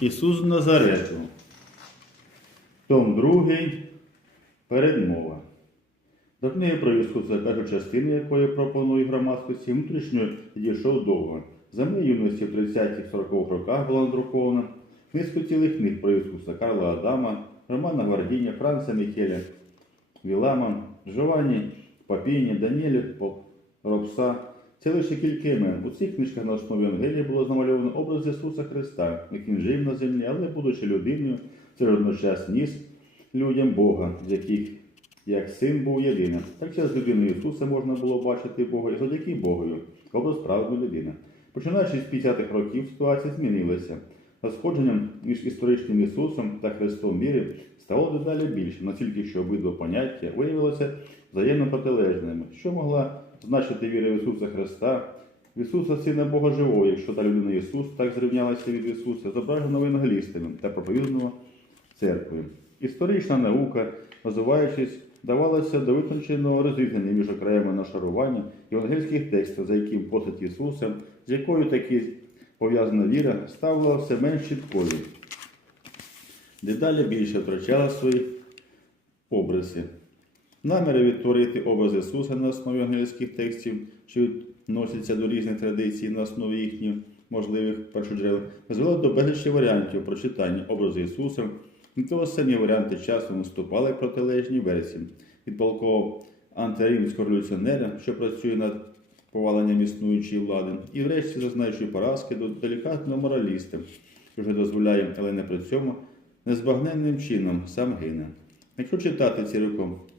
Ісус з Назарету. Том 2. Передмова. До книги про Ісуса, першу частину якої пропоную громадськості, внутрішньо підійшов довго. За моєї юності в 30-40-х роках була надрукована низку цілих книг про Ісуса Карла Адама, Романа Варгіня, Франца Мікеля, Вілама, Жованні, Папіні, Даніеля, Робса. Це лише кілька імен. У цих книжках на основі Євангелія було намальовано образ Ісуса Христа, як Він жив на землі, але, будучи людиною, це одночас ніс людям Бога, з яких як син був єдиним. Так через людину Ісуса можна було бачити Бога і завдяки Богові, образ праведної людини. Починаючи з 50-х років, ситуація змінилася. Розходженням між історичним Ісусом та Христом віри стало дедалі більше, настільки що обидва поняття виявилися взаємно протилежними, що могла значити віра в Ісуса Христа, в Ісуса Сина Бога Живого, якщо та людина Ісус так зрівнялася від Ісуса, зображеного евангелістами та проповіданого церквою. Історична наука, розвиваючись, давалася до витонченого розрізнення між окремими нашарування євангельських текстів, за яким постать Ісуса, з якою таки пов'язана віра, ставила все менш чіткою. Дедалі більше втрачала свої образи. Наміри відтворити образ Ісуса на основі англійських текстів, що відносяться до різних традицій на основі їхніх можливих першоджерел, призвело до безлічі варіантів прочитання образу Ісуса, і то останні варіанти часом виступали як протилежні версії від полкового антиримського революціонера, що працює над поваленням існуючої влади, і врешті зазнаючи поразки до делікатного мораліста, що вже дозволяє, але не при цьому незбагненним чином сам гине. Якщо читати ці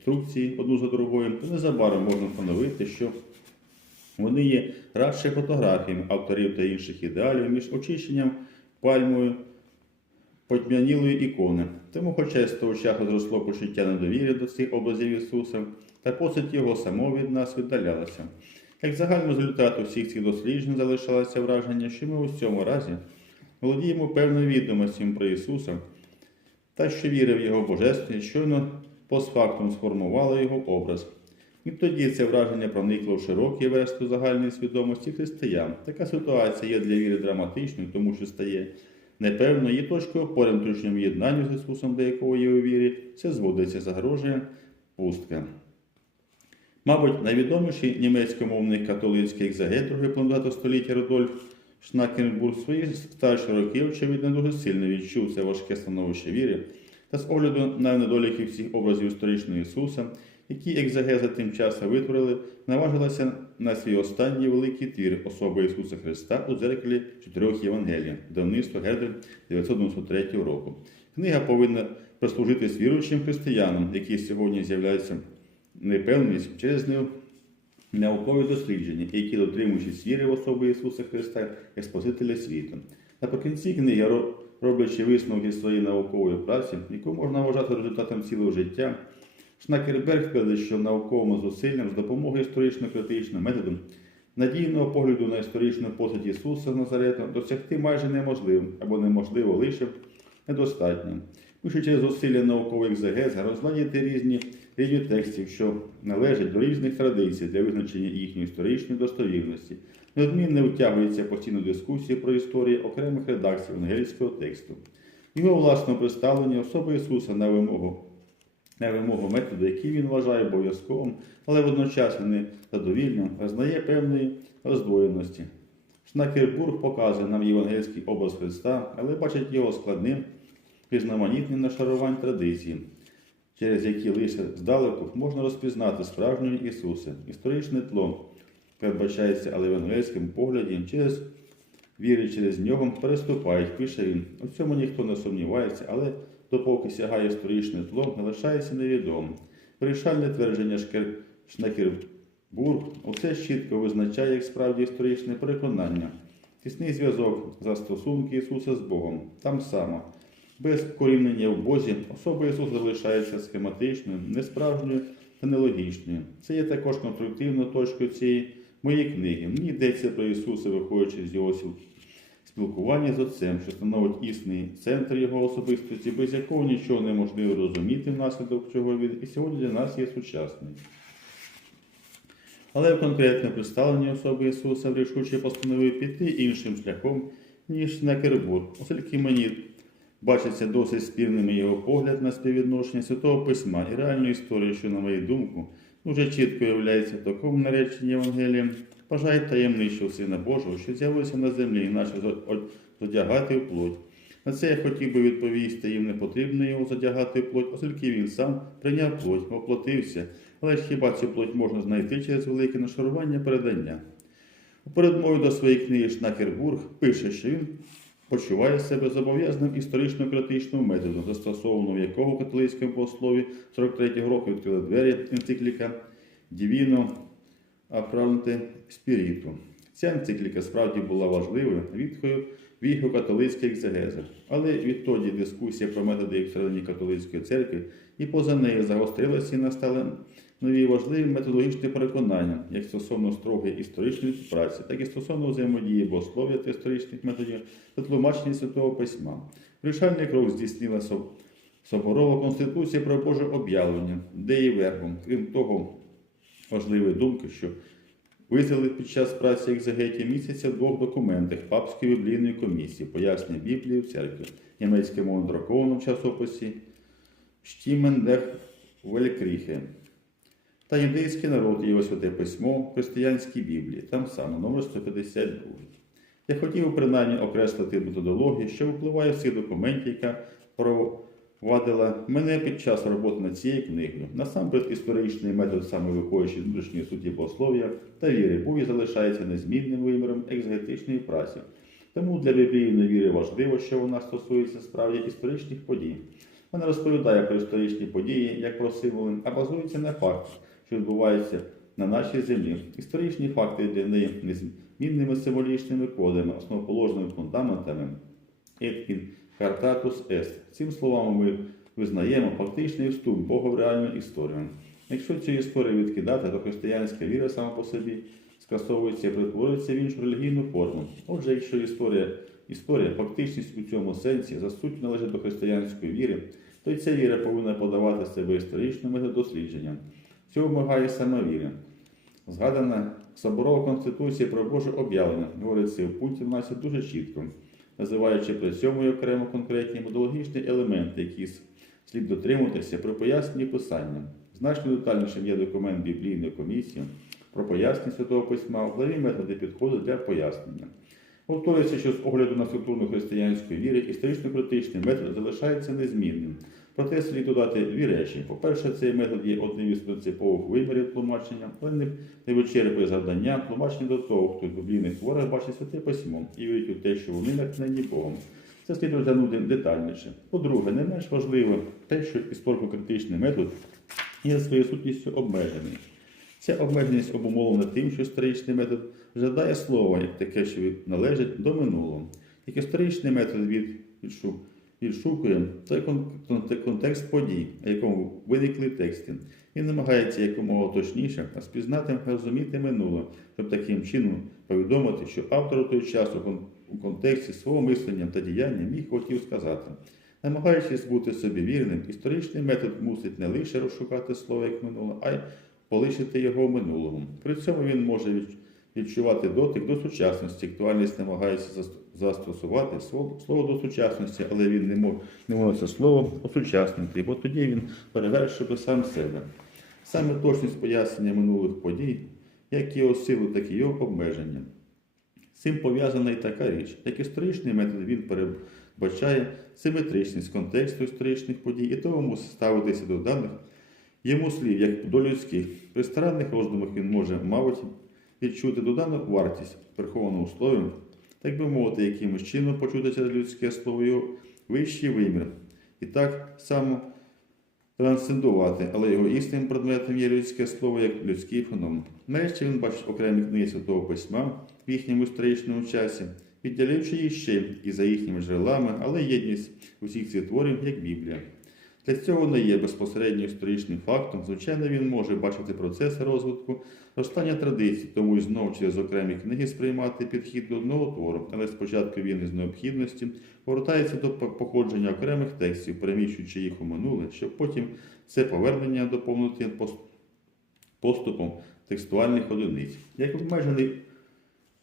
реконструкції одну за другою, то незабаром можна встановити, що вони є радше фотографіями авторів та інших ідеалів між очищенням пальмою потьмянілої ікони. Тому, хоча з того часу зросло почуття недовіри до цих образів Ісуса, та посить його самого від нас віддалялася. Як загальний результат усіх цих досліджень залишалося враження, що ми у цьому разі володіємо певною відомостю про Ісуса, та що віра в Його божественність щойно постфактум сформувала його образ. І тоді це враження проникло в широкі верстви загальної свідомості християн. Така ситуація є для віри драматичною, тому що стає непевною є точкою опори внутрішньому єднанню з Ісусом, до якого є у вірі, це зводиться, загрожує пустка. Мабуть, найвідоміший німецькомовний католицький екзегет другої половини століття Рудольф Шнакенбург свої старші роки, очевидно, дуже сильно відчув це важке становище віри та з огляду на недоліки всіх образів історичного Ісуса, які екзегези тим часом витворили, наважилася на свій останній великий твір особи Ісуса Христа у дзеркалі чотирьох Євангелій, давництво Гедр 993 року. Книга повинна прослужити віруючим християнам, які сьогодні з'являються непевність через нау- наукові дослідження, які, дотримуючись віри в особу Ісуса Христа як Спасителя світу. Наприкінці книги, роблячи висновки своєї наукової праці, яку можна вважати результатом цілого життя, Шнакерберг твердить, що науковим зусиллям з допомогою історично-критичним методом надійного погляду на історичну постать Ісуса Назарета досягти майже неможливо або неможливо лише недостатньо. Пише через зусилля наукових екзегеза розладіти різні рівні текстів, що належать до різних традицій для визначення їхньої історичної достовірності. Неодмінно втягується постійно дискусії про історії окремих редакцій евангельського тексту. Його власне представлення особи Ісуса на вимогу на вимогу методу, який він вважає обов'язковим, але водночас не задовільним, визнає певної роздвоєності. Шнакербург показує нам євангельський образ Христа, але бачить його складним, різноманітним нашарувань традицій, через які лише здалеку можна розпізнати справжнього Ісуса. Історичне тло передбачається, але в євангельському погляді через віри через нього переступають, пише він. У цьому ніхто не сумнівається, але допоки сягає історичне тло, залишається невідомим. Вирішальне твердження Шкер... Шнекербург усе чітко визначає як справді історичне переконання. Тісний зв'язок за стосунки Ісуса з Богом. Там само. Без корінення в Бозі особа Ісуса залишається схематичною, несправжньою та нелогічною. Це є також конструктивною точкою цієї моєї книги. Мені йдеться про Ісуса, виходячи з його спілкування з Отцем, що становить існий центр його особистості, без якого нічого неможливо розуміти внаслідок чого він і сьогодні для нас є сучасний. Але конкретне представлення особи Ісуса рішуче постановив піти іншим шляхом, ніж Некербург, оскільки мені бачиться досить спірними його погляд на співвідношення Святого Письма і реальну історію, що, на мою думку, дуже чітко являється в такому нареченні Євангелієм, бажає таємничого Сина Божого, що з'явився на землі і наче задягати в плоть. На це я хотів би відповісти, їм не потрібно його задягати в плоть, оскільки він сам прийняв плоть, оплотився. Але ж хіба цю плоть можна знайти через велике нашарування передання? У передмові до своєї книги Шнакербург пише, що він почуває себе зобов'язаним історично-критичному методу, застосовано в якого католицькому послові 43-го року відкрили двері енцикліка Дівіно Афранте Спіріту. Ця енцикліка справді була важливою відхою віху католицьких екзегезів, але відтоді дискусія про методи всередині католицької церкви і поза нею загострилася і настали нові важливі методологічні переконання, як стосовно строгої історичної праці, так і стосовно взаємодії богослов'я та історичних методів та тлумачення Святого Письма. Вирішальний крок здійснила Соб- Соборова Конституція про Боже об'явлення, де і вергом, крім того, важливої думки, що визнали під час праці екзегетів місяця в двох документах Папської біблійної комісії, пояснення Біблії в церкві, німецькому друкованому часописі. Штімендех Велькріхе. Та юдейський народ і його святе письмо християнській Біблії, там саме номер 152. Я хотів принаймні окреслити методологію, що випливає з цих документів, яка провадила мене під час роботи над цією книгою. Насамперед, історичний метод, саме виходячи внутрішньої суті богослов'я та віри, був і залишається незмінним виміром екзегетичної праці. Тому для біблійної віри важливо, що вона стосується справді історичних подій. Вона розповідає про історичні події як про символи, а базується на фактах, що відбуваються на нашій землі. Історичні факти для неї незмінними символічними кодами, основоположними фундаментами cartatus est. Цим словами ми визнаємо фактичний вступ Бога в реальну історію. Якщо цю історію відкидати, то християнська віра сама по собі скасовується і перетворюється в іншу релігійну форму. Отже, якщо історія, історія, фактичність у цьому сенсі за суттю належить до християнської віри, то й ця віра повинна подавати себе історичним методослідженням. Цього вимагає сама віра. Згадана Соборова Конституція про Боже об'явлення говориться в пункті 12 дуже чітко, називаючи при цьому й окремо конкретні методологічні елементи, які слід дотримуватися при поясненні писання. Значно детальнішим є документ біблійної комісії про пояснення Святого Письма в главі методи підходу для пояснення. Повторюється, що з огляду на структурну християнської віри історично-критичний метод залишається незмінним. Проте слід додати дві речі. По-перше, цей метод є одним із принципових вимірів тлумачення, але не, вичерпує завдання тлумачення до того, хто в біблійних творах бачить святе письмо і вірить у те, що вони натхнені Богом. Це слід розглянути детальніше. По-друге, не менш важливо те, що історико-критичний метод є своєю сутністю обмежений. Ця обмеженість обумовлена тим, що історичний метод жадає слова як таке, що належить до минулого. Як історичний метод від, відшукує той кон- кон- контекст подій, в якому виникли тексти, і намагається якомога точніше спізнати розуміти минуле, щоб таким чином повідомити, що автор у той час у контексті свого мислення та діяння міг хотів сказати. Намагаючись бути собі вірним, історичний метод мусить не лише розшукати слово як минуле, а й полишити його в минулому. При цьому він може від- відчувати дотик до сучасності. Актуальність намагається застосувати слово, до сучасності, але він не може, не може це слово осучаснити, бо тоді він перевершив би сам себе. Саме точність пояснення минулих подій, як його силу, так і його обмеження. З цим пов'язана і така річ, як історичний метод він передбачає симетричність контексту історичних подій і тому ставитися до даних йому слів, як до людських. При старанних роздумах він може, мабуть, відчути додану вартість приховану у слові, так би мовити, якимось чином почути це людське слово його вищий вимір. І так само трансцендувати, але його істинним предметом є людське слово як людський феномен. Нарешті він бачить окремі книги Святого Письма в їхньому історичному часі, відділивши їх ще і за їхніми джерелами, але єдність усіх цих творів як Біблія. Для цього не є безпосередньо історичним фактом. Звичайно, він може бачити процеси розвитку, зростання традицій, тому і знову через окремі книги сприймати підхід до одного твору, але спочатку він із необхідності повертається до походження окремих текстів, переміщуючи їх у минуле, щоб потім це повернення доповнити поступом текстуальних одиниць. Як обмежений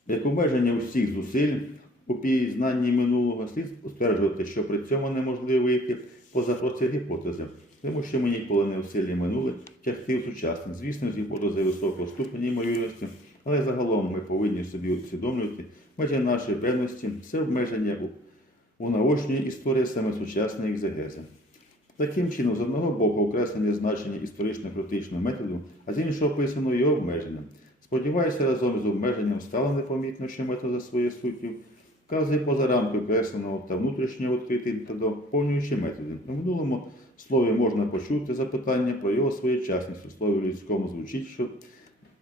як обмеження усіх зусиль у пізнанні минулого, слід стверджувати, що при цьому неможливо вийти поза простір гіпотези, тому що ми ніколи не в силі минуле тягти в сучасне. Звісно, з гіпотези високого ступеня ймовірності, але загалом ми повинні собі усвідомлювати межі нашої певності, це обмеження у наочній історії саме сучасної екзегези. Таким чином, з одного боку, окреслення значення історично-критичного методу, а з іншого описано його обмеження. Сподіваюся, разом з обмеженням стало непомітно, що метод за своєю суттю вказує поза рамки окресленого та внутрішнього відкритий та доповнюючі методи. У минулому слові можна почути запитання про його своєчасність. У слові людському звучить, що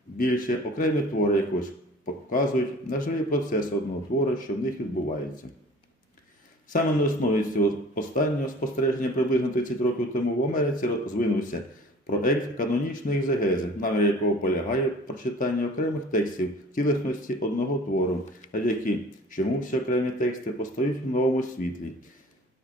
більше окремі твори якось показують на живі процеси одного твору, що в них відбувається. Саме на основі цього останнього спостереження приблизно 30 років тому в Америці розвинувся проект канонічної екзегези, намір якого полягає в прочитанні окремих текстів тілесності одного твору, завдяки чому всі окремі тексти постають в новому світлі.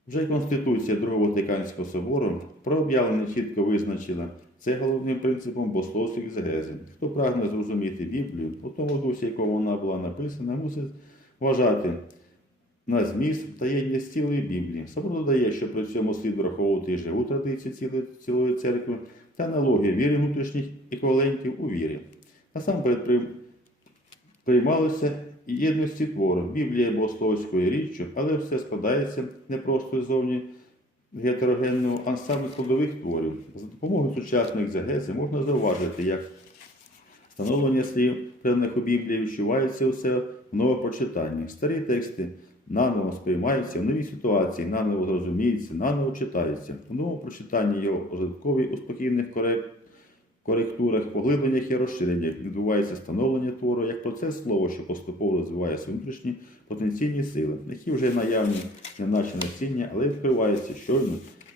Вже Конституція Другого Ватиканського собору про об'явлення чітко визначила це головним принципом богословської екзегези. Хто прагне зрозуміти Біблію, у тому дусі, якому вона була написана, мусить вважати на зміст та єдність цілої Біблії. Собор додає, що при цьому слід враховувати і живу традицію цілої, церкви та аналогію віри внутрішніх еквівалентів у вірі. Насамперед приймалося і єдності твору. Біблія богословською річчю, але все складається не просто зовні гетерогенного, саме складових творів. За допомогою сучасної екзегези можна зауважити, як Встановлення слів, переданих у Біблії, відчувається усе в новопрочитанні. Старі тексти наново сприймаються в новій ситуації, наново зрозуміються, наново читаються. У новому прочитанні його ожиткові у спокійних корек... коректурах, поглибленнях і розширеннях відбувається становлення твору як процес слова, що поступово розвиває свої внутрішні потенційні сили, які вже наявні, наче насіння, але відкриваються щойно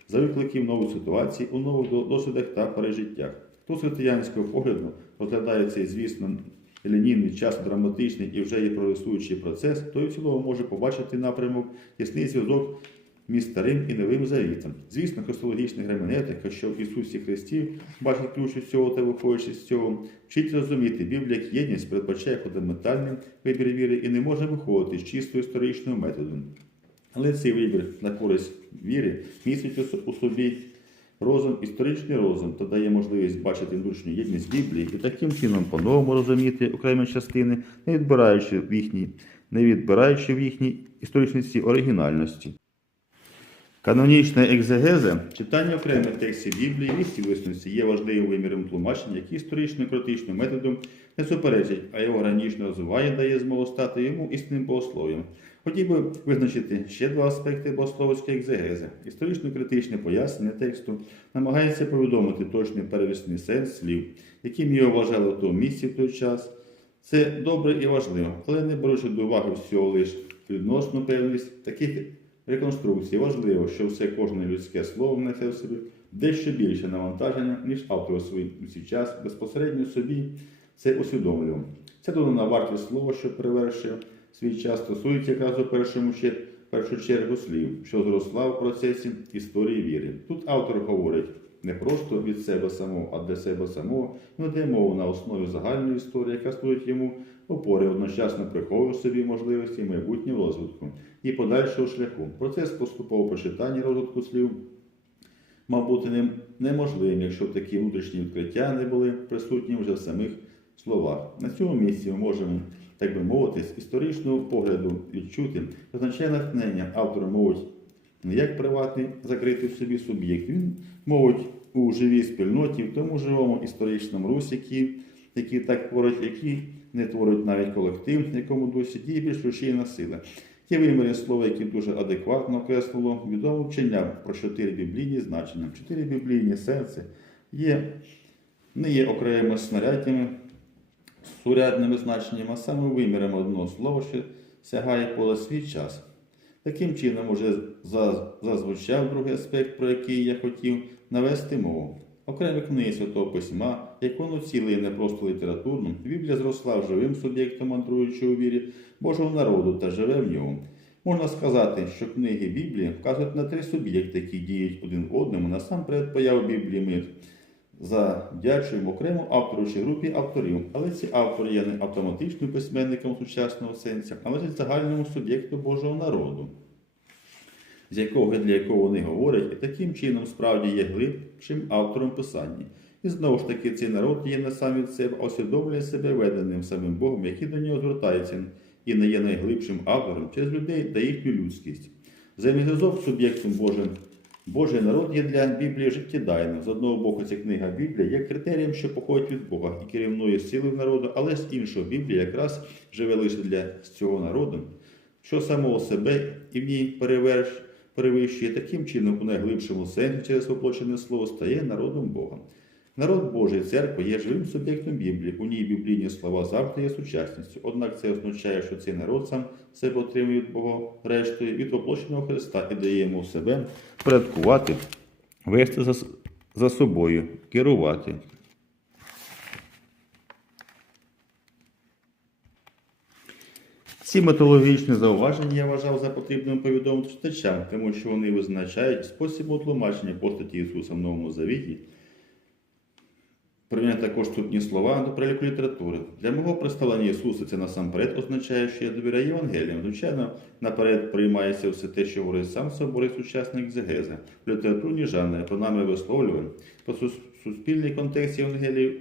за викликів нових ситуацій у нових до- досвідах та пережиттях. Хто з християнського погляду розглядає цей, звісно, лінійний час драматичний і вже є прогресуючий процес, той в цілому може побачити напрямок тісний зв'язок між старим і новим завітом. Звісно, христологічна герменевтика, що в Ісусі Христі бачить ключ цього та виходячи з цього, вчить розуміти Біблія як єдність передбачає фундаментальний вибір віри і не може виходити з чисто історичного методу. Але цей вибір на користь віри містить у собі розум, історичний розум та дає можливість бачити внутрішню єдність Біблії і таким чином по-новому розуміти окремі частини, не відбираючи в їхній, не відбираючи в їхній історичності оригінальності. Канонічна екзегеза, читання окремих текстів Біблії і цілісності є важливим виміром тлумачення, який історично-критичним методом не суперечить, а його органічно розвиває, дає змогу стати йому істинним богослов'ям. Хотів би визначити ще два аспекти богословської екзегези. Історично-критичне пояснення тексту намагається повідомити точний перевісний сенс слів, яким його вважали в тому місці в той час. Це добре і важливо, але не беручи до уваги всього лише відносну певність таких реконструкцій, важливо, що все кожне людське слово внесе в собі дещо більше навантаження, ніж автор у свій час безпосередньо собі це усвідомлював. Це додана вартість слова, що перевершує свій час, стосується якраз у першому чер- першу чергу слів, що зросла в процесі історії віри. Тут автор говорить не просто від себе самого, а для себе самого, ну де мова на основі загальної історії, яка служить йому опори, одночасно приховує собі можливості майбутнього розвитку і подальшого шляху. Процес поступового почитання і розвитку слів мав бути нем- неможливим, якщо б такі внутрішні відкриття не були присутні вже в самих словах. На цьому місці ми можемо, так би мовити, з історичного погляду відчути, означає натхнення автор мовить не як приватний закритий в собі суб'єкт. Він мовить у живій спільноті, в тому живому історичному русі, який, який так творить, який не творить навіть колектив, якому досі діє більш рушійна сила. Є виміри слова, які дуже адекватно окреслило відоме вчення про чотири біблійні значення. Чотири біблійні сенси є, не є окремими снарядами, сурядними значеннями, а саме вимірами одного слова, що сягає поза свій час. Таким чином, уже за- зазвучав другий аспект, про який я хотів навести мову. Окремі книги Святого Письма, як воно ціле не просто літературно, Біблія зросла живим суб'єктом мандруючого у вірі Божого народу та живе в ньому. Можна сказати, що книги Біблії вказують на три суб'єкти, які діють один одному. Насамперед, поява Біблії ми Задячуємо окремо автору чи групі авторів, але ці автори є не автоматичним письменником сучасного сенсу, а належать загальному суб'єкту Божого народу, з якого для якого вони говорять, і таким чином справді є глибшим автором писання. І знову ж таки, цей народ є не сам від себе, а усвідомлює себе веденим самим Богом, який до нього звертається, і не є найглибшим автором через людей та їхню людськість. Взаємозв'язок з суб'єктом Божим. Божий народ є для Біблії життєдайним. З одного боку, ця книга Біблія є критерієм, що походить від Бога і керівною силою народу, але з іншого Біблія якраз живе лише для цього народу, що самого себе і в ній перевищує таким чином у найглибшому сенсі через воплочене слово стає народом Бога. Народ Божий церква є живим суб'єктом Біблії. У ній біблійні слова завжди є сучасністю. Однак це означає, що цей народ сам себе отримує від Бога рештою від воплоченого Христа і дає йому себе порядкувати, вести за, за собою, керувати. Ці методологічні зауваження я вважав за потрібним повідомити читачам, тому що вони визначають спосіб тлумачення постаті Ісуса в Новому Завіті. Приміняти також вступні слова до переліку літератури. Для мого представлення Ісуса це насамперед означає, що я довіряю Євангеліям. Звичайно, наперед приймається все те, що говорить сам собор і сучасний екзегеза. В літературні жанри про нами висловлювань, про суспільний контекст Євангелії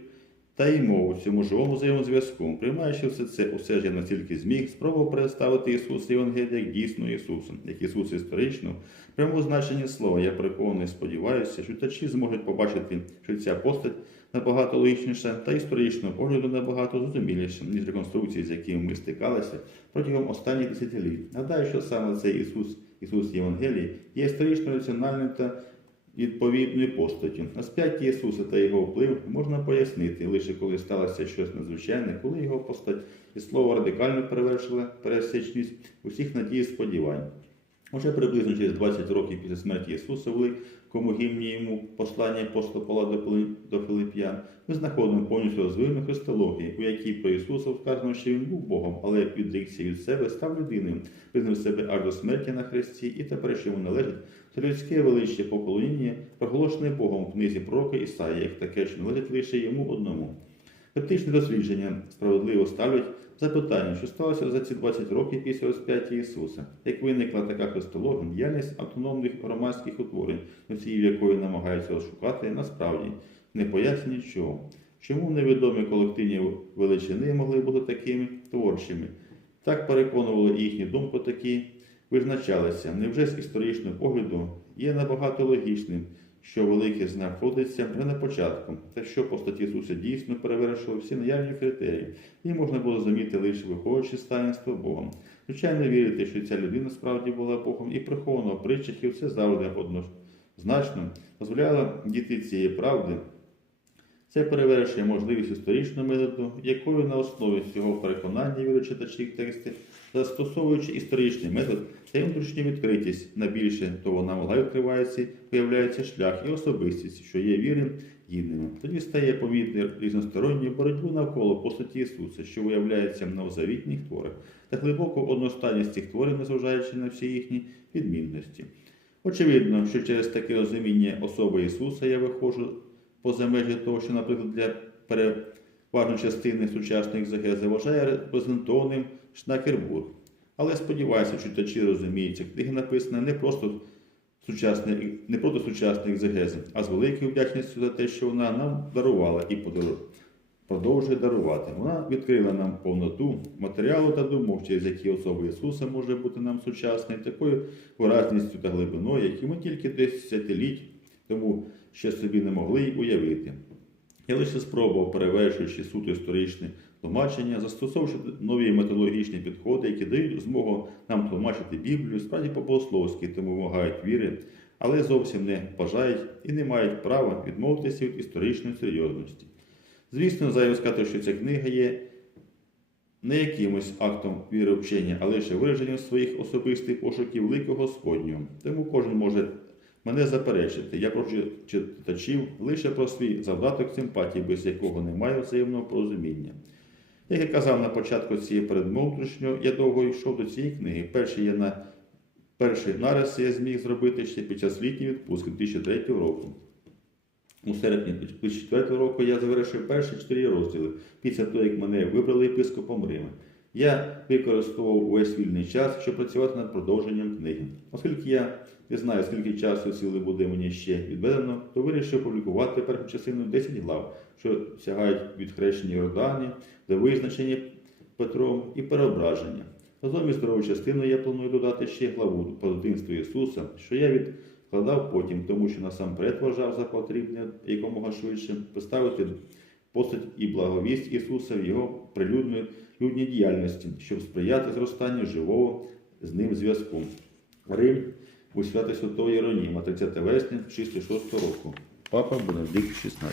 та й мову в цьому живому взаємозв'язку. Приймаючи все це, усе ж я настільки зміг, спробував представити Ісуса Євангелія як дійсну Ісуса, як Ісус історично. В прямому значенні слова я переконаний, сподіваюся, що читачі зможуть побачити, що ця постать набагато логічніша та історичного погляду набагато зрозуміліша, ніж реконструкції, з якими ми стикалися протягом останніх десятиліть. Гадаю, що саме цей Ісус, Ісус Євангелії, є історично раціональним та відповідною постаттю. Аспекті Ісуса та його вплив можна пояснити лише коли сталося щось надзвичайне, коли його постать і слово радикально перевершила пересічність усіх надій і сподівань. Уже приблизно через 20 років після смерті Ісуса в великому гімні йому послання апостола Павла до Филип'ян, ми знаходимо повністю розвивну христологію, у якій про Ісуса вказано, що він був Богом, але як відрікся від себе, став людиною, визнав себе аж до смерті на хресті, і тепер, що йому належить, це людське величне поклоніння, проголошене Богом в книзі пророка Ісаї, як таке, що належить лише йому одному. Скептичне дослідження справедливо ставлять запитання, що сталося за ці 20 років після розп'яття Ісуса, як виникла така христологія, діяльність автономних громадських утворень, носіїв якої намагаються розшукати, насправді не пояснює нічого. Чому невідомі колективні величини могли бути такими творчими? Так переконували їхні думки такі визначалися. Невже з історичного погляду є набагато логічним, що великий знаходиться вже на початку, та що по статті Ісуса дійсно перевершував всі наявні критерії, і можна було зрозуміти лише виходячи з таїнства Богом. Звичайно, вірити, що ця людина справді була Богом і приховано в притчах, і все завжди однозначно дозволяло дійти цієї правди. Це перевершує можливість історичного методу, якою на основі цього переконання віруючи читачі тексти, застосовуючи історичний метод та внутрішню відкритість на більше, то вона могла відкривається, появляється шлях і особистість, що є віри гідними. Тоді стає помітна різносторонню боротьбу навколо постаті Ісуса, що виявляється в новозавітніх творах, та глибоку одностайність цих творів, незважаючи на всі їхні відмінності. Очевидно, що через таке розуміння особи Ісуса я виходжу поза межі того, що, наприклад, для переважної частини сучасних ЗГ вважає репрезентованим Шнакербург. Але сподіваюся, читачі розуміють, ця книга написана не просто сучасний, не проти сучасних ЗГЗ, а з великою вдячністю за те, що вона нам дарувала і продовжує дарувати. Вона відкрила нам повноту матеріалу та думок, через які особа Ісуса може бути нам сучасною, такою виразністю та глибиною, які ми тільки десятиліть тому ще собі не могли й уявити. Я лише спробував, перевершуючи суто історичне тлумачення, застосовуючи нові методологічні підходи, які дають змогу нам тлумачити Біблію, справді по-богословськи, тому вимагають віри, але зовсім не бажають і не мають права відмовитися від історичної серйозності. Звісно, зайве сказати, що ця книга є не якимось актом віровчення, а лише вираженням своїх особистих пошуків великого Господнього. Тому кожен може мене заперечити. Я прошу читачів лише про свій завдаток симпатії, без якого немає взаємного порозуміння. Як я казав на початку цієї передмови, я довго йшов до цієї книги. Перший я на перший нараз я зміг зробити ще під час літньої відпустки 2003 року. У серпні 2004 року я завершив перші чотири розділи після того, як мене вибрали єпископом Рима. Я використовував увесь вільний час, щоб працювати над продовженням книги. Оскільки я не знаю, скільки часу і сили буде мені ще відведено, то вирішив публікувати першу частину 10 глав, що сягають від хрещення Йордані до визначення Петром і переображення. Разом із другою частиною я планую додати ще главу про дитинство Ісуса, що я відкладав потім, тому що насамперед вважав за потрібне якомога швидше поставити постать і благовість Ісуса в його прилюдної людній діяльності, щоб сприяти зростанню живого з ним зв'язку. Рим у свято Святого Єроніма, 30 вересня 66 року. Папа Бенедикт XVI.